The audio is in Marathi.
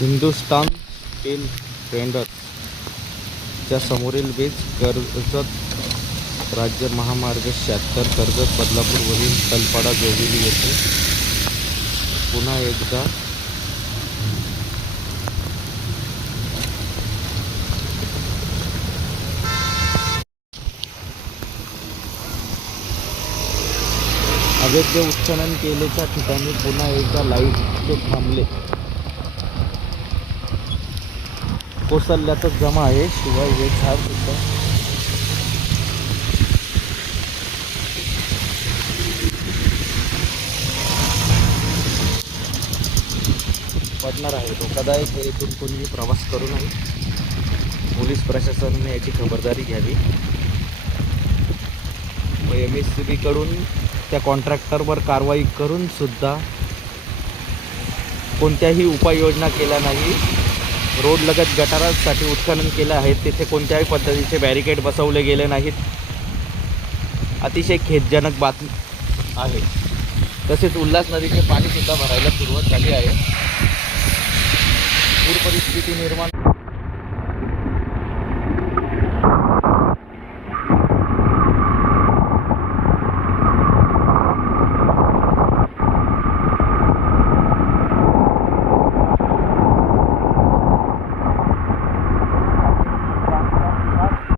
हिंदुस्तान स्टील ट्रेडर्सच्या समोरील ब्रिज कर्जत राज्य महामार्ग 76 कर्जत बदलापूरवरील तलपाडा जोगिली येथे पुन्हा एकदा अवैध उत्खनन केल्याच्या ठिकाणी पुन्हा एकदा लाईटचे थांबले कोसळल्यातच जमा आहे. शिवाय हे झाड सुद्धा पडणार आहे. धोकादायक आहे. इथून कोणीही प्रवास करू नये. पोलीस प्रशासनाने याची खबरदारी घ्यावी व MSCB कडून त्या कॉन्ट्रॅक्टरवर कारवाई करून सुद्धा कोणत्याही उपाययोजना केल्या नाही. रोड लगत गटारांसाठी उत्खनन केलं आहे. तिथे कोणत्याही पद्धतीचे बॅरिकेड बसवले गेले नाहीत. अतिशय खेदजनक बातमी आहे. तसेच उल्हास नदीचे पाणीसुद्धा भरायला सुरुवात झाली आहे. पूर परिस्थिती निर्माण